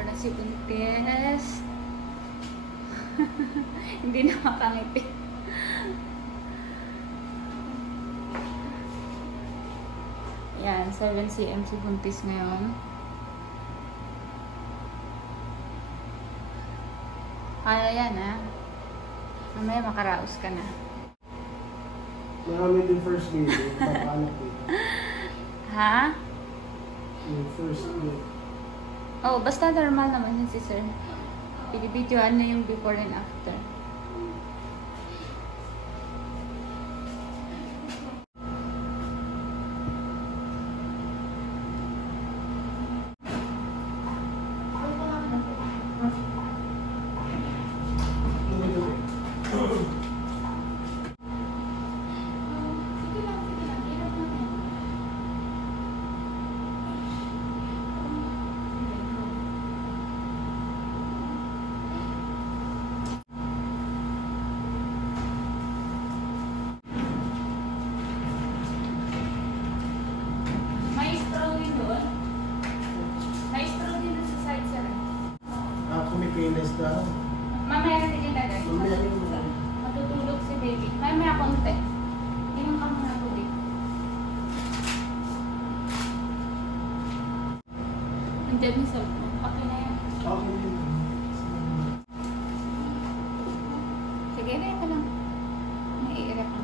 Before na si Buntes. Hindi na makangiti. Yan, 7 cm si Buntis ngayon. Kaya yan, ha? Mamaya makaraos ka na. Marami din first baby. Papanak dito. Ha? Yung first baby. Oh, basta normal naman yun si sir. Pinibidyoan na yung before and after. Kumikinis na. Mamaya na din lagay. Matutulog si baby. Mamaya konti. Inom ka muna tubig. Nandiyan yung cellphone. Okay na yan. Okay. Sige, rin ka lang. Naiira ka.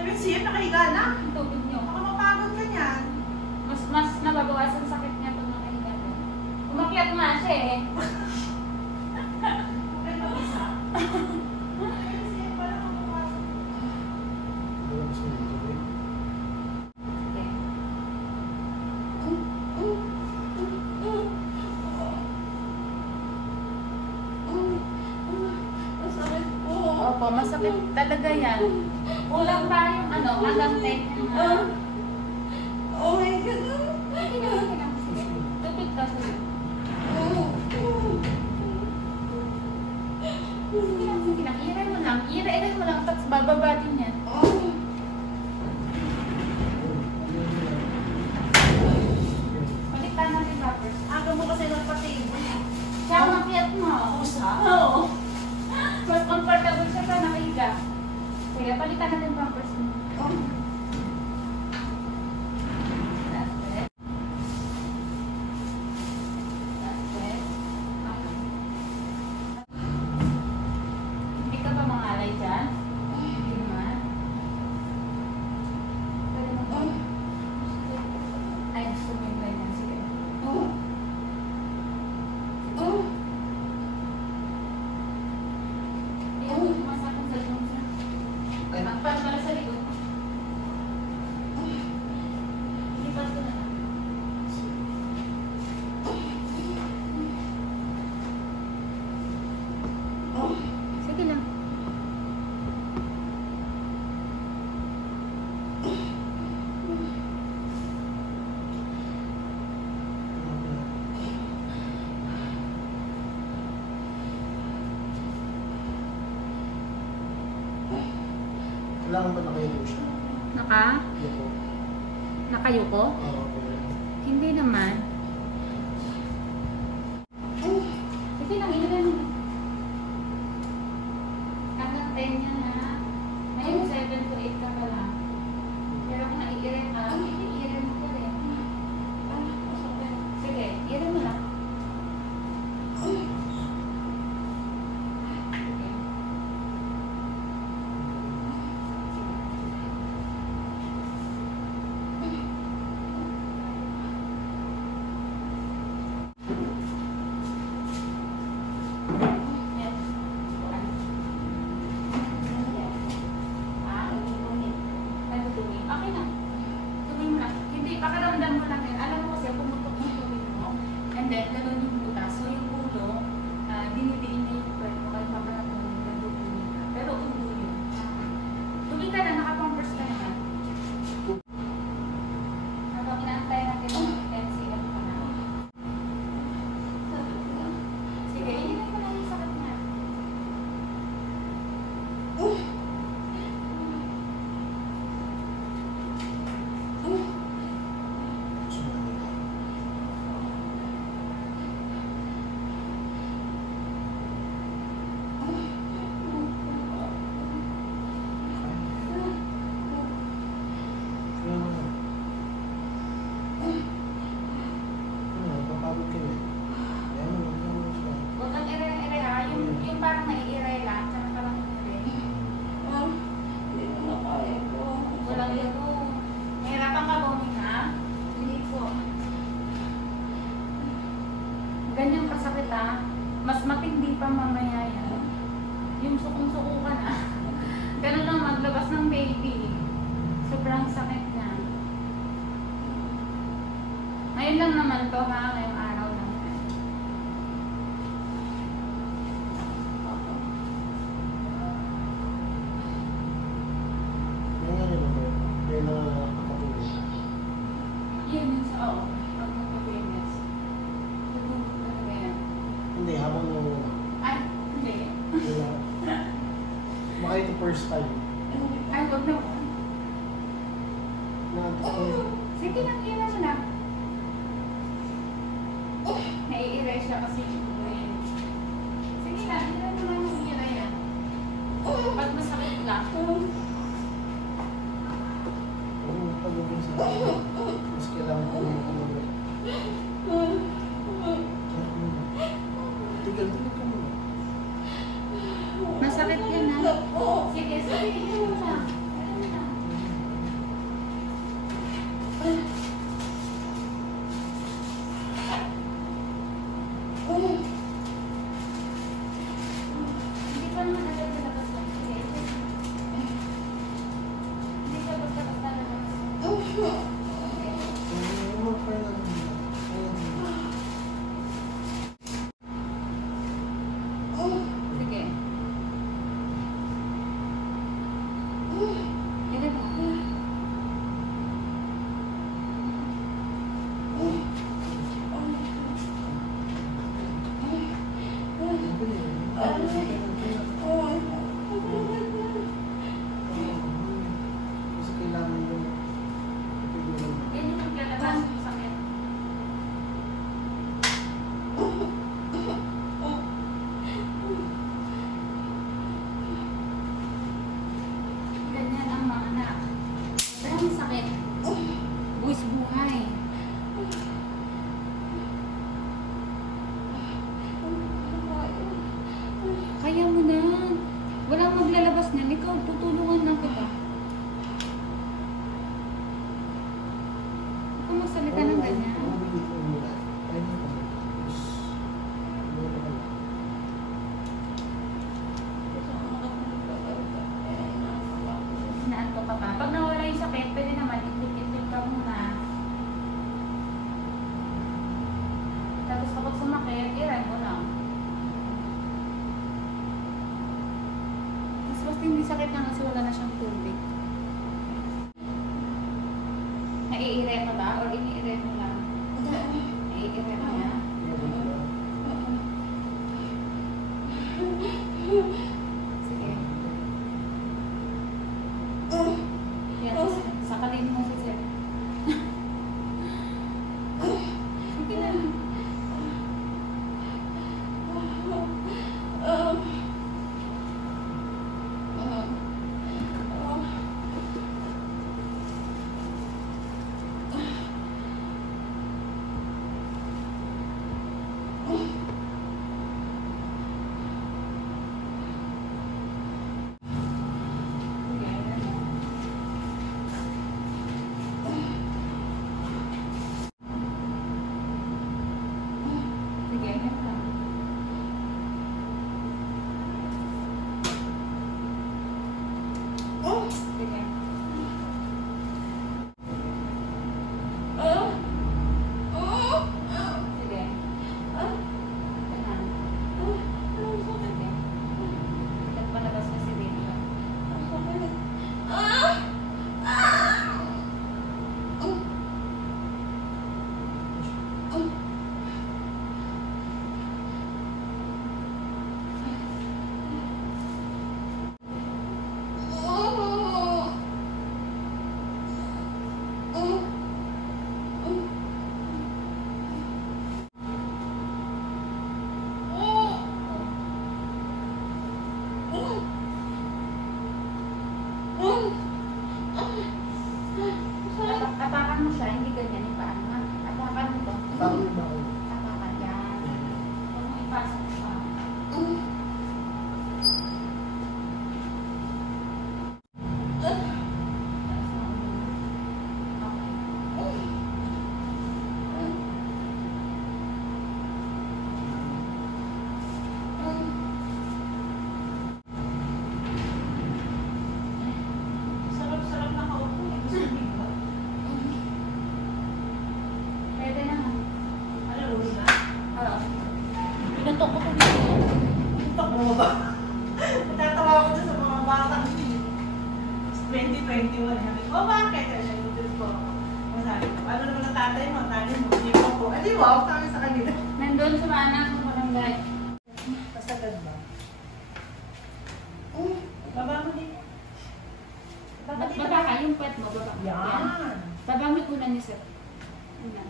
7 cm nakahiga na? Ang tubig niyo. Baka mapagod ka niyan. Mas nababawasan sakit niya pag nakahiga na. Umakyat nga siya eh. Okay ba isa? 7 cm pala mabawasan. Opo, masakit talaga yan. Kulang pa yung ano, hanggang 10. Oh my God. Tubig ka sa'yo. Sige lang, iray mo lang. Iray mo lang, tapos bababa din yan. Balikan natin rappers. Aga mo kasi nagpa-table. Siya ang makiat mo. Pusa? Oo. Mas comfortable siya sa nakahiga. Sige, palitan natin pampers mo. Hindi ka ba mangalay dyan? Hindi naman. Pwede mo ba? Ay, gusto mo yung ganyan. Sige. Kailangan ba nakayo siya? Yuko. Nakayuko? Oo, okay. Hindi naman. Sige lang, inilan mo. Hanggang 10 yan na. Ngayon 7 to 8 ka pa lang. Pero kung naiirin ka, hindi iirin mo ka rin. Sige, iirin mo lang. Sige. Yan. Ano tumi? Okay na. Tumi mo lang. Hindi, pakiramdam mo lang yan. Alam mo kasi, pumutok yung tumi mo. And then, lagon yung butas. So, yung ulo, dinidiin niya yung kwento. Kaya pakiramdam mo, nagtutumi ka. Pero ulo yun. Tumi ka na, nakapampers ka naman. Habang inaantay natin yung NCF ka na. Sige, inilan mo lang yung sakit niya. Sumali ka. Kaya mo na. Ano, papagod ka na. Kaya mo na, kaya mo na siya. Huwag kang ire-ire ha. Yung parang nai-ire lang. Tsaka parang ire. Hindi ko na kaya po. Walang yero. Mahirapan ka buming ha? Hindi po. Ganyan kasakit ha. Mas matindi pa mamaya yan. Yung sukong-suko ka na. Ganun lang maglabas ng baby. Sobrang sakit na. Ngayon lang naman to ha. Ngayong araw lang. Nangyari mo ba? Kaya na nakakatulog. Yun yun sa oo. Pag magpapinis. Tutulog talaga yan. Hindi, habang Ay, hindi. wala. Baka ito first time. Ay, wag na. Sige lang, ilan mo na. Nai-erase siya kasi yung brain. Sige lang, ilan mo lang yung ira yan. Pag masakit lang. Ang pagiging sa akin, mas kailangan ko ng kumulog. Tigal-tigal ka muna. Masakit yan ha. Sige, sige, ilan mo lang. Ilan mo lang. Hindi pa naman nalabas lang. Sige. Hindi ka basta-basta nalabas. Okay. Ano pa yan? Sige. Ilan mo? Kasi kailangan yung Yan yung maglalabas yung sakit. Ganyan ang mga anak. Maraming sakit. Buwis buhay. Kaya mo na. Walang maglalabas na. Ikaw, tutulungan lang kita. Kung magsalita ng ganyan. Naanto ka pa. Pag nawala yung sakit, pwede naman itlik-itlik ka muna. Tapos kapag sumakit, iran mo lang. Mas basta hindi sakit na kasi wala na siyang tubig. Naiire ka ba? Or iniire mo lang? Naiire mo na? Sige. Apakan mo siya, hindi ganyan yung paan nga. Apakan mo to. Parang ba ako? Apakan yan. Huwag mo ipasok siya. Sarap-sarap na kaupo. Gusto mo ba? Pwede na. Ano, uwi na? Oo. Pinutok ko to dito. TikTok mo ba? Natatawa ako dyan sa mga batang 2021. Sabi ko, bakit? Ay, YouTube ko. Masabi ko, ano naman ang tatay mo? Tatay mo, hindi ko po. Ay, di ba? Kami sa kanila. Nandun sa anak sa barangay. Pasagad ba? Baba mo dito. Baba dito. Baba ka, yung puwet mo, baba. Yan. Baba mo muna ni sir. Ayan.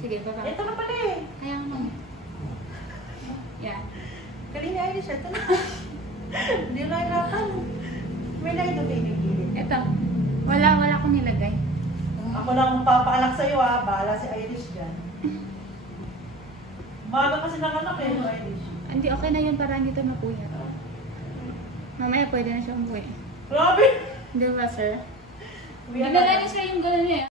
Sige, baba. Ito na pala eh. Kaya mo. Yan. Kanina ay siya. Ito na. Hindi na hirapan. May na ito kayo nagigilid. Ito. Wala akong nilagay. Ako lang papaalak sa'yo ah. Bahala si Irish dyan. Bahala kasi ng anak eh, no Irish. Hindi, okay na yun para hindi ito mapuya. Mamaya pwede na siya umuwi. Grabe! Di ba, sir? Uwi Dinala na. niya siya yung gano'n niya.